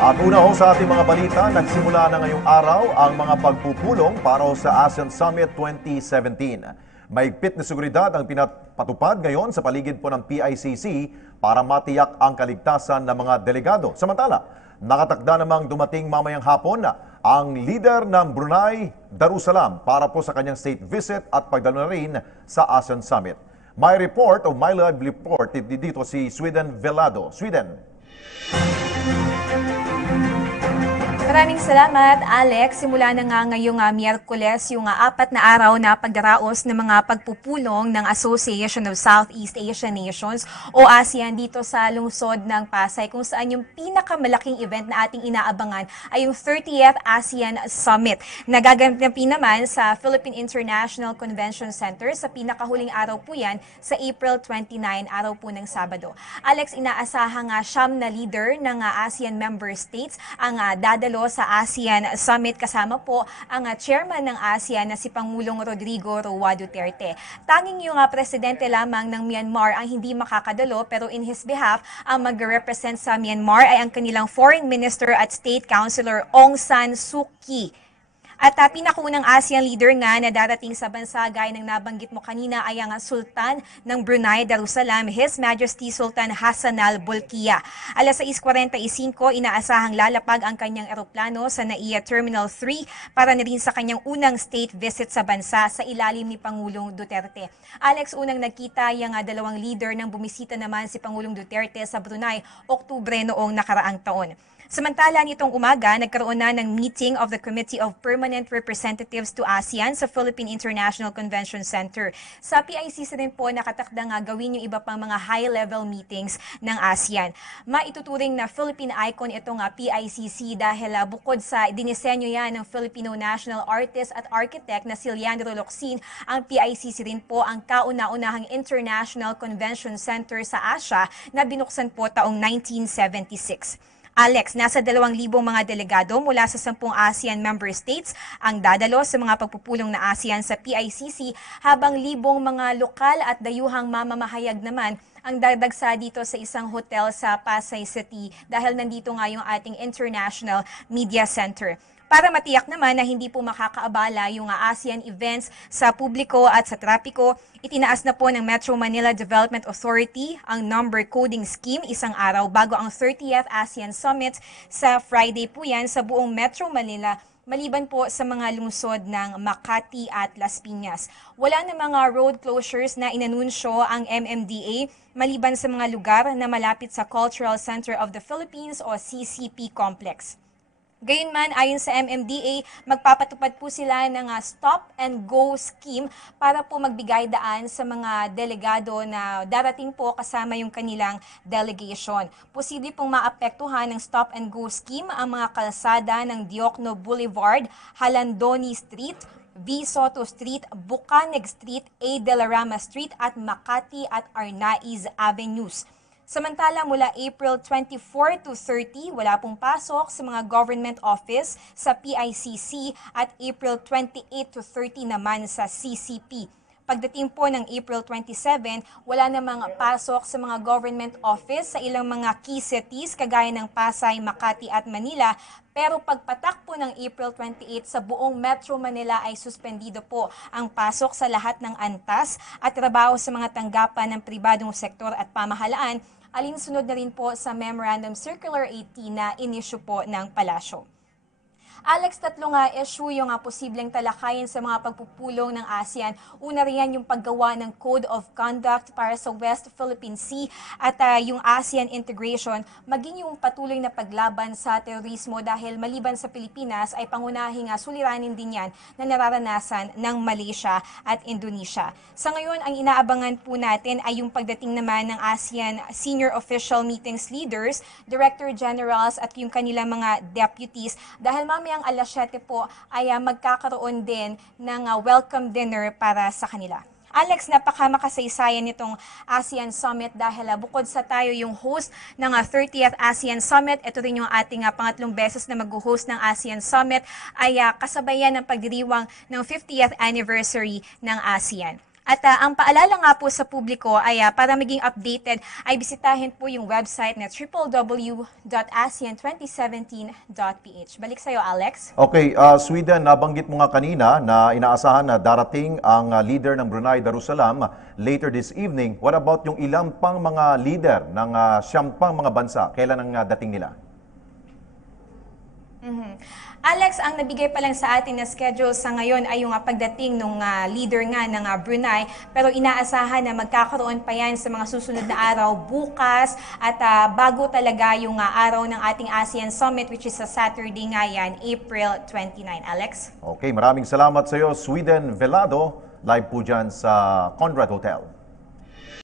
At una ho sa ating mga balita, nagsimula na ngayong araw ang mga pagpupulong para ho sa ASEAN Summit 2017. Mahigpit na seguridad ang pinapatupad ngayon sa paligid po ng PICC para matiyak ang kaligtasan ng mga delegado. Samantala, nakatakda namang dumating mamayang hapon ang leader ng Brunei Darussalam para po sa kanyang state visit at pagdalo na rin sa ASEAN Summit. My live report dito si Sweden Velado. Sweden. Maraming salamat, Alex. Simula na nga ngayong Miyerkules yung 4 na araw na pagdaraos ng mga pagpupulong ng Association of Southeast Asian Nations o ASEAN dito sa lungsod ng Pasay, kung saan yung pinakamalaking event na ating inaabangan ay yung 30th ASEAN Summit. Nagaganapin naman sa Philippine International Convention Center sa pinakahuling araw po yan sa April 29, araw po ng Sabado. Alex, inaasahang siyam na leader ng ASEAN member states ang dadalo sa ASEAN Summit, kasama po ang chairman ng ASEAN na si Pangulong Rodrigo Roa Duterte. Tanging yung presidente lamang ng Myanmar ang hindi makakadalo, pero in his behalf, ang mag-represent sa Myanmar ay ang kanilang Foreign Minister at State Councilor Aung San Suu Kyi. At pinakaunang ASEAN leader nga na darating sa bansa, gaya ng nabanggit mo kanina, ay ang Sultan ng Brunei Darussalam, His Majesty Sultan Hassanal Bolkiah. Alas 6:45, inaasahang lalapag ang kanyang eroplano sa NAIA Terminal 3 para na rin sa kanyang unang state visit sa bansa sa ilalim ni Pangulong Duterte. Alex, unang nagkita yung dalawang leader nang bumisita naman si Pangulong Duterte sa Brunei, Oktubre noong nakaraang taon. Samantala, nitong umaga, nagkaroon na ng meeting of the Committee of Permanent Representatives to ASEAN sa Philippine International Convention Center. Sa PICC rin po nakatakda nga gawin yung iba pang mga high-level meetings ng ASEAN. Maituturing na Philippine icon itong PICC dahil bukod sa dinisenyo yan ng Filipino national artist at architect na si Leandro Locsin, ang PICC rin po ang kauna-unahang international convention center sa Asia na binuksan po taong 1976. Alex, nasa 2,000 mga delegado mula sa 10 ASEAN member states ang dadalo sa mga pagpupulong na ASEAN sa PICC, habang libong mga lokal at dayuhang mamamahayag naman ang dadagsa dito sa isang hotel sa Pasay City dahil nandito nga yung ating International Media Center. Para matiyak naman na hindi po makakaabala yung ASEAN events sa publiko at sa trapiko, itinaas na po ng Metro Manila Development Authority ang number coding scheme isang araw bago ang 30th ASEAN Summit sa Friday po yan sa buong Metro Manila, maliban po sa mga lungsod ng Makati at Las Piñas. Wala na mga road closures na inanunsyo ang MMDA maliban sa mga lugar na malapit sa Cultural Center of the Philippines o CCP Complex. Gayunman, ayon sa MMDA, magpapatupad po sila ng stop and go scheme para po magbigay daan sa mga delegado na darating po kasama yung kanilang delegation. Posible pong maapektuhan ng stop and go scheme ang mga kalsada ng Diokno Boulevard, Halandoni Street, V. Soto Street, Bucaneg Street, A. De La Rama Street at Makati at Arnaiz Avenues. Samantala, mula April 24 to 30, wala pong pasok sa mga government office sa PICC at April 28 to 30 naman sa CCP. Pagdating po ng April 27, wala namang pasok sa mga government office sa ilang mga key cities kagaya ng Pasay, Makati at Manila. Pero pagpatak po ng April 28 sa buong Metro Manila ay suspendido po ang pasok sa lahat ng antas at trabaho sa mga tanggapan ng pribadong sektor at pamahalaan, alinsunod na rin po sa Memorandum Circular 18 na inisyu po ng Palasyo. Alex, tatlong issue yung posibleng talakayin sa mga pagpupulong ng ASEAN. Una riyan yung paggawa ng Code of Conduct para sa West Philippine Sea at yung ASEAN integration, maging yung patuloy na paglaban sa terorismo dahil maliban sa Pilipinas ay pangunahing suliranin din yan na nararanasan ng Malaysia at Indonesia. Sa ngayon, ang inaabangan po natin ay yung pagdating naman ng ASEAN Senior Official Meetings Leaders, Director Generals at yung kanilang mga deputies dahil mamayang alas 7 po ay magkakaroon din ng welcome dinner para sa kanila. Alex, napakamakasaysayan nitong ASEAN Summit dahil bukod sa tayo yung host ng 30th ASEAN Summit, ito rin yung ating pangatlong beses na mag-host ng ASEAN Summit ay kasabayan ng pagdiriwang ng 50th anniversary ng ASEAN. At ang paalala nga po sa publiko ay para maging updated ay bisitahin po yung website na www.asean2017.ph. Balik sa'yo, Alex. Okay, Sweden, nabanggit mo nga kanina na inaasahan na darating ang leader ng Brunei Darussalam later this evening. What about yung ilang pang mga leader ng siyam pang mga bansa? Kailan ang dating nila? Alex, ang nabigay pa lang sa atin na schedule sa ngayon ay yung pagdating ng leader nga ng Brunei, pero inaasahan na magkakaroon pa yan sa mga susunod na araw bukas at bago talaga yung araw ng ating ASEAN Summit, which is sa Saturday nga yan, April 29. Alex? Okay, maraming salamat sa iyo, Sweden Velado, live po dyan sa Conrad Hotel.